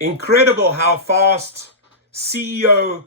Incredible how fast CEO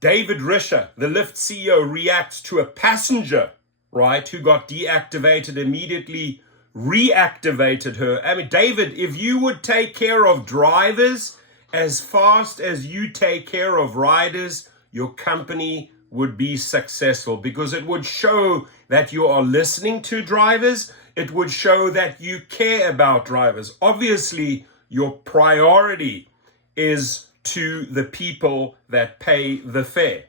David Risher, the Lyft CEO, reacts to a passenger, right, who got deactivated, immediately reactivated her. I mean, David, if you would take care of drivers as fast as you take care of riders, your company would be successful, because it would show that you are listening to drivers. It would show that you care about drivers. Obviously, your priority is to the people that pay the fare.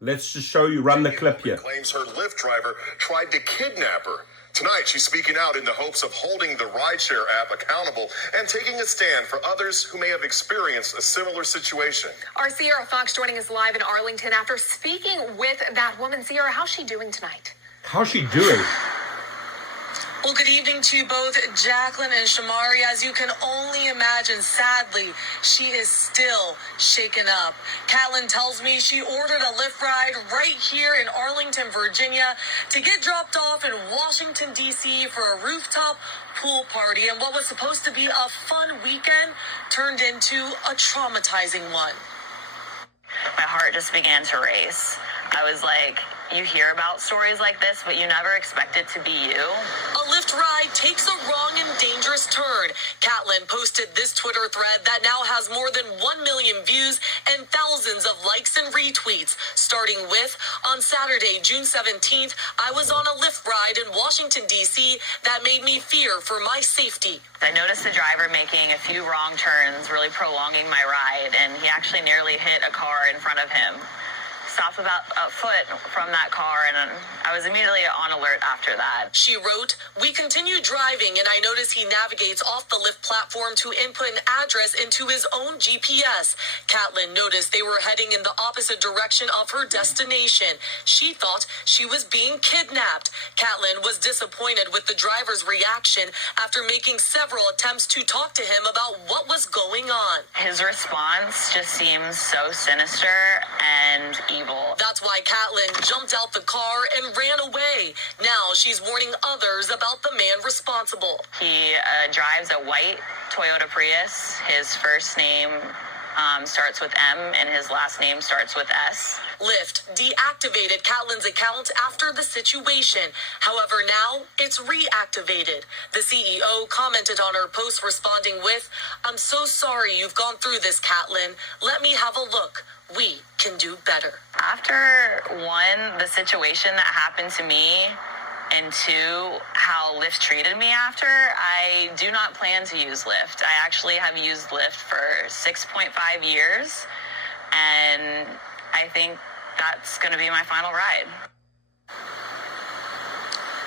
Let's just show you, run the clip here. Claims her Lyft driver tried to kidnap her. Tonight, she's speaking out in the hopes of holding the Rideshare app accountable and taking a stand for others who may have experienced a similar situation. Our Sierra Fox joining us live in Arlington after speaking with that woman. Sierra, how's she doing tonight? How's she doing? Well, good evening to both Jacqueline and Shamari. As you can only imagine, sadly, she is still shaken up. Catlin tells me she ordered a Lyft ride right here in Arlington, Virginia, to get dropped off in Washington, D.C. for a rooftop pool party. And what was supposed to be a fun weekend turned into a traumatizing one. My heart just began to race. I was like, you hear about stories like this, but you never expect it to be you. A Lyft ride takes a wrong and dangerous turn. Catlin posted this Twitter thread that now has more than 1 million views and thousands of likes and retweets. Starting with, on Saturday, June 17th, I was on a Lyft ride in Washington, D.C. that made me fear for my safety. I noticed the driver making a few wrong turns, really prolonging my ride, and he actually nearly hit a car in front of him. Stopped about a foot from that car, and I was immediately on alert after that. She wrote, "We continue driving, and I notice he navigates off the Lyft platform to input an address into his own GPS. Catlin noticed they were heading in the opposite direction of her destination. She thought she was being kidnapped." Catlin was disappointed with the driver's reaction after making several attempts to talk to him about what was going on. His response just seems so sinister and evil. That's why Catlin jumped out the car and ran away. Now she's warning others about the man responsible. He drives a white Toyota Prius. His first name starts with M and his last name starts with S. Lyft deactivated Catlin's account after the situation. However, now it's reactivated. The CEO commented on her post responding with, "I'm so sorry you've gone through this, Catlin. Let me have a look. We can do better." After one, the situation that happened to me, and two, how Lyft treated me after, I do not plan to use Lyft. I actually have used Lyft for 6.5 years, and I think that's going to be my final ride.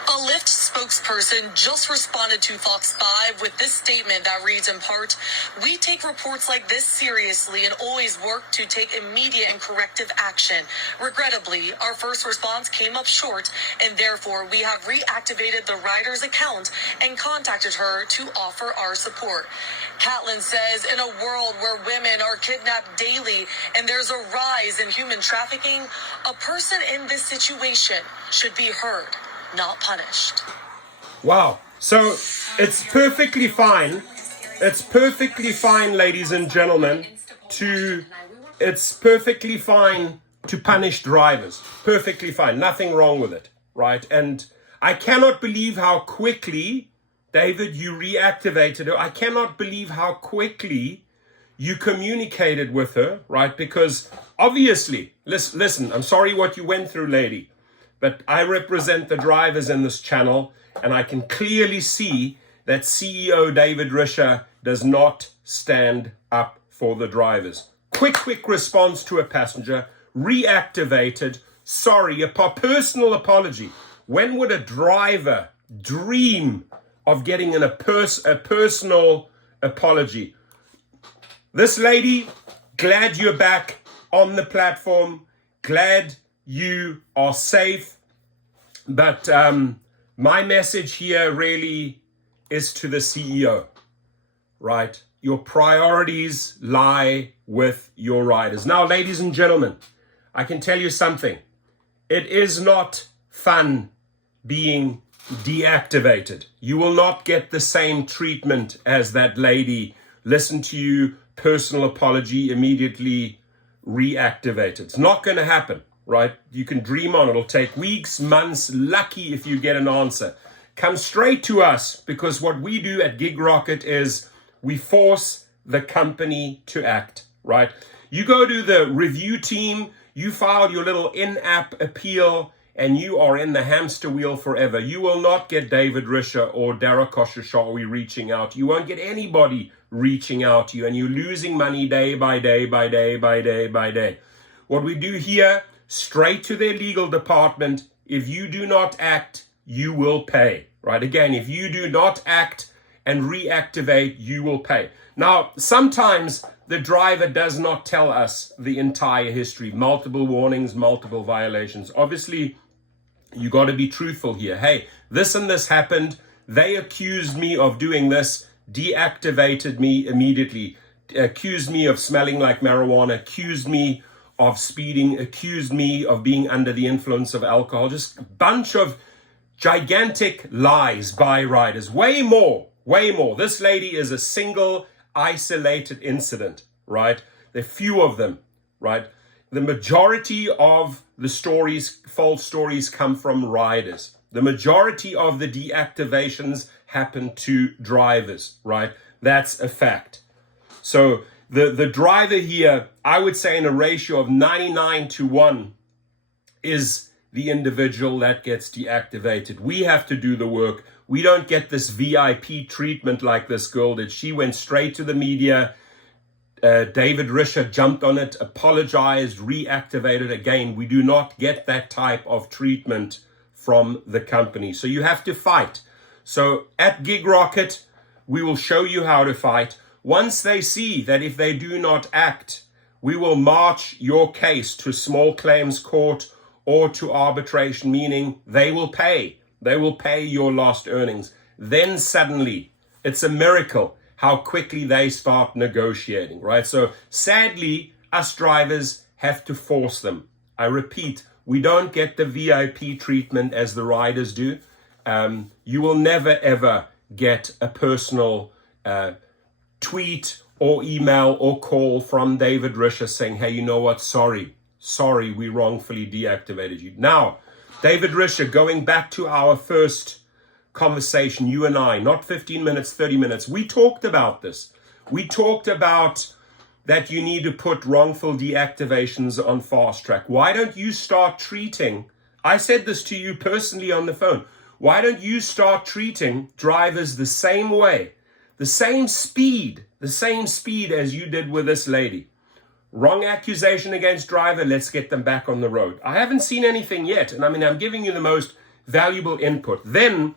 A Lyft spokesperson just responded to Fox 5 with this statement that reads in part, "We take reports like this seriously and always work to take immediate and corrective action. Regrettably, our first response came up short, and therefore we have reactivated the rider's account and contacted her to offer our support." Catlin says in a world where women are kidnapped daily and there's a rise in human trafficking, a person in this situation should be heard, not punished. Wow. So it's perfectly fine. It's perfectly fine, ladies and gentlemen, it's perfectly fine to punish drivers. Perfectly fine. Nothing wrong with it, right? And I cannot believe how quickly, David, you reactivated her. I cannot believe how quickly you communicated with her, right? Because obviously, listen, I'm sorry what you went through, lady. But I represent the drivers in this channel, and I can clearly see that CEO David Risher does not stand up for the drivers. Quick response to a passenger, reactivated, sorry, a personal apology. When would a driver dream of getting a personal apology? This lady, glad you're back on the platform, glad you are safe, but my message here really is to the CEO, right? Your priorities lie with your riders. Now, ladies and gentlemen, I can tell you something. It is not fun being deactivated. You will not get the same treatment as that lady listen to you, personal apology, immediately reactivate it. It's not going to happen, right? You can dream on. It'll take weeks, months, lucky if you get an answer. Come straight to us, because what we do at Gig Rocket is we force the company to act, right? You go to the review team, you file your little in-app appeal, and you are in the hamster wheel forever. You will not get David Risher or Dara Khosrowshahi reaching out. You won't get anybody reaching out to you, and you're losing money day by day by day by day by day. What we do here, straight to their legal department. If you do not act, you will pay, right? Again, if you do not act and reactivate, you will pay. Now, sometimes the driver does not tell us the entire history, multiple warnings, multiple violations. Obviously, you got to be truthful here. Hey, this and this happened. They accused me of doing this, deactivated me immediately, accused me of smelling like marijuana, accused me of speeding, accused me of being under the influence of alcohol. Just a bunch of gigantic lies by riders. Way more. This lady is a single isolated incident, right? There are few of them, right? The majority of the stories, false stories, come from riders. The majority of the deactivations happen to drivers, right? That's a fact. So the driver here, I would say in a ratio of 99-1, is the individual that gets deactivated. We have to do the work. We don't get this VIP treatment like this girl did. She went straight to the media. David Risher jumped on it, apologized, reactivated again. We do not get that type of treatment from the company. So you have to fight. So at Gig Rocket, we will show you how to fight. Once they see that if they do not act, we will march your case to small claims court or to arbitration, meaning they will pay. They will pay your lost earnings. Then suddenly, it's a miracle how quickly they start negotiating, right? So sadly, us drivers have to force them. I repeat, we don't get the VIP treatment as the riders do. You will never, ever get a personal tweet or email or call from David Risher saying, hey, you know what? Sorry, we wrongfully deactivated you. Now, David Risher, going back to our first conversation, you and I, not 15 minutes, 30 minutes, we talked about this. We talked about that you need to put wrongful deactivations on fast track. Why don't you start treating, I said this to you personally on the phone, why don't you start treating drivers the same way, the same speed as you did with this lady? Wrong accusation against driver, let's get them back on the road. I haven't seen anything yet, and I'm giving you the most valuable input. Then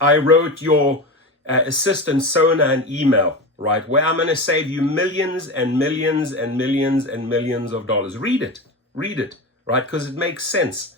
I wrote your assistant Sona an email, right, where I'm going to save you millions and millions and millions and millions of dollars. Read it, right, because it makes sense.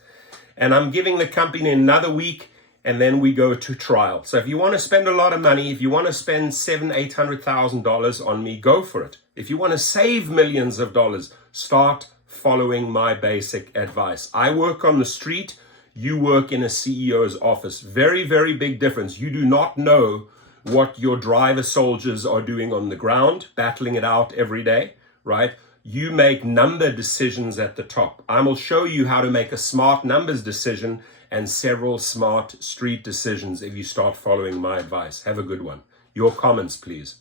And I'm giving the company another week, and then we go to trial. So if you want to spend a lot of money, if you want to spend $700,000-$800,000 on me, go for it. If you want to save millions of dollars, start following my basic advice. I work on the street. You work in a CEO's office. Very, very big difference. You do not know what your driver soldiers are doing on the ground, battling it out every day, right? You make number decisions at the top. I will show you how to make a smart numbers decision and several smart street decisions if you start following my advice. Have a good one. Your comments, please.